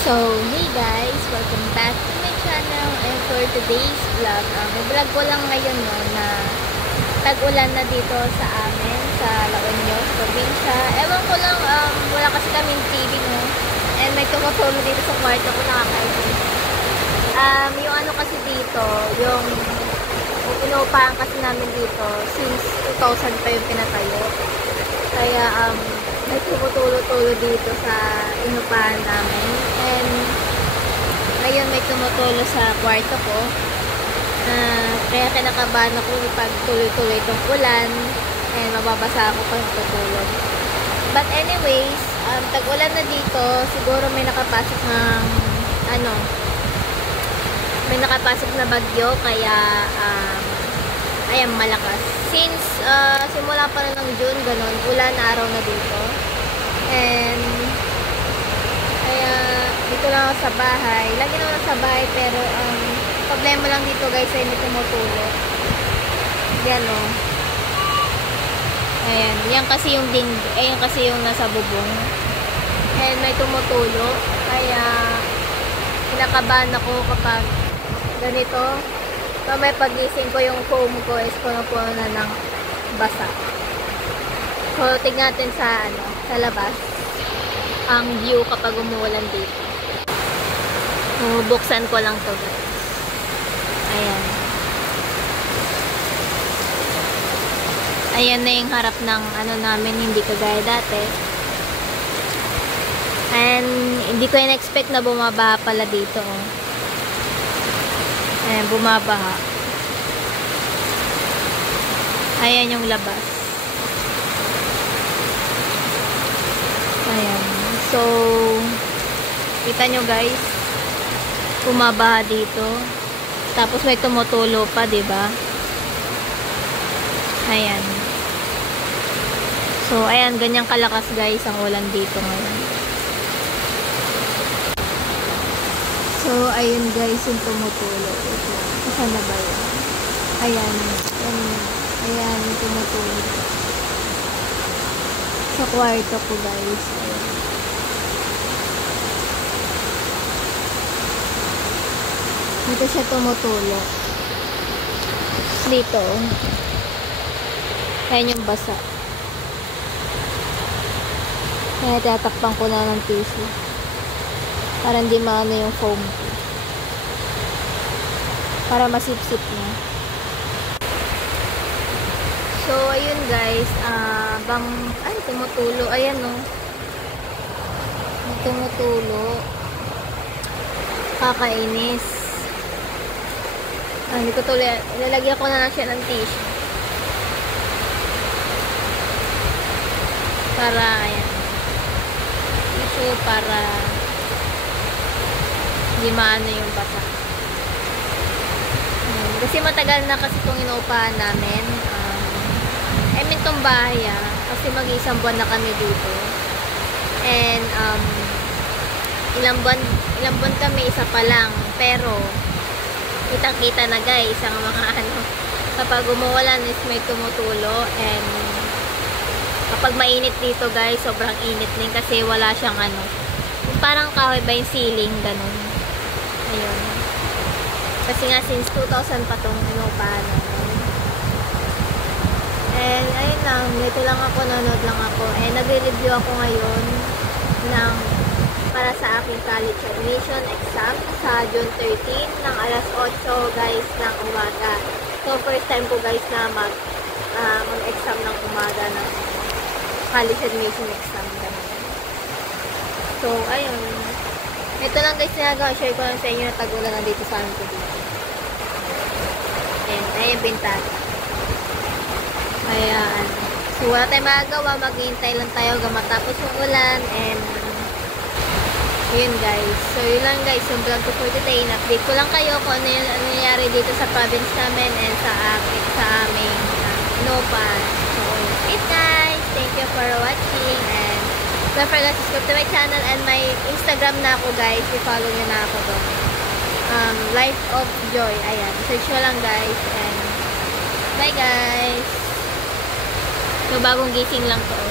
So, hey guys! Welcome back to my channel, and for today's vlog, i-vlog ko lang ngayon na tag-ulan na dito sa amin, sa La Union, probinsya. Ewan ko lang, wala kasi kaming TV, no? And may tumutulong dito sa kwarto ko, nakakaisip. Yung ano kasi dito, yung inuupahan kasi namin dito, since 2000 pa yung pinatayo. Kaya, may tumutulo-tulo dito sa inupahan namin. And ngayon may tumutulo sa kwarto ko. Kaya kinakabahan ako pag tuloy-tuloy itong ulan and mababasa ako pag tutulog. But anyways, tag-ulan na dito. Siguro may nakapasok ng may nakapasok na bagyo, kaya ayan, malakas. Since simula pa na ng June, ganun, ulan na araw na dito. And kaya dito lang ako sa bahay. Lagi naman ako sa bahay, pero problema lang dito guys ay hindi tumutulo. Yan o. Ayan, yan kasi yung yan kasi yung nasa bubong. And may tumutulo. Kaya kinakabahan ako kapag ganito. May pagising ko, yung foam ko is puno-puno na ng basa. So, tignan natin sa labas ang view kapag umuulan dito. So, buksan ko lang to guys. Ayan. Ayan na yung harap ng namin, hindi kagaya dati. And hindi ko in-expect na bumabaha pala dito. Oh. Ayan, bumabaha. Ayan yung labas. Ayan. So, kita nyo guys, bumabaha dito. Tapos may tumutulo pa, diba? Ayan. So, ayan, ganyang kalakas guys ang ulan dito ngayon. So, ayun guys, yung tumutulo. Saan na ba yun? Ayan. Ayan, yung tumutulo. Sa kwarto ko guys. Ayan. Dito siya tumutulo. Dito. Ayan yung basa. Kaya tatakpan ko na ng tissue. Para hindi maano yung foam ko. Para masipsip niya. So, ayun guys. Tumutulo. Ayan o. Tumutulo. Kakainis. Hindi ko tuloy. Nilalagyan ko na lang siya ng tissue. Para, ayan. Tissue para hindi maano yung basa. Kasi matagal na kasi itong inuupahan namin. I mean itong bahay kasi mag-iisang buwan na kami dito. And ilang buwan kami, isa pa lang. Pero kitang-kita na guys ang mga kapag umuulan is may tumutulo. And kapag mainit dito guys, sobrang init din kasi wala siyang parang kahoy ba yung ceiling, ganun. Ayun. Kasi nga since 2000 pa itong inuupahan namin. And ayun lang, dito lang ako, nanood lang ako. And nagre-review ako ngayon para sa aking college admission exam sa June 13 ng alas 8 guys ng umaga. So first time ko guys na mag-exam ng umaga ng college admission exam. So ayun. Ito lang guys sinagawa. Share ko lang sa inyo na tag-ulan na dito sa amin ko dito. Ayan yung bintana. Ayan. So wala tayong magagawa. Maghihintay lang tayo hanggang matapos yung ulan. And yun guys. So yun lang guys yung vlog ko for today. In-update ko lang kayo kung ano yung nangyayari dito sa province namin and sa aming inuupahan. So it guys. Thank you for watching and don't forget to subscribe to my channel and my Instagram na ako guys. I-follow nyo na ako doon. Life of Joy. Ayan. Search nyo lang guys. And bye guys. So bagong gising lang to.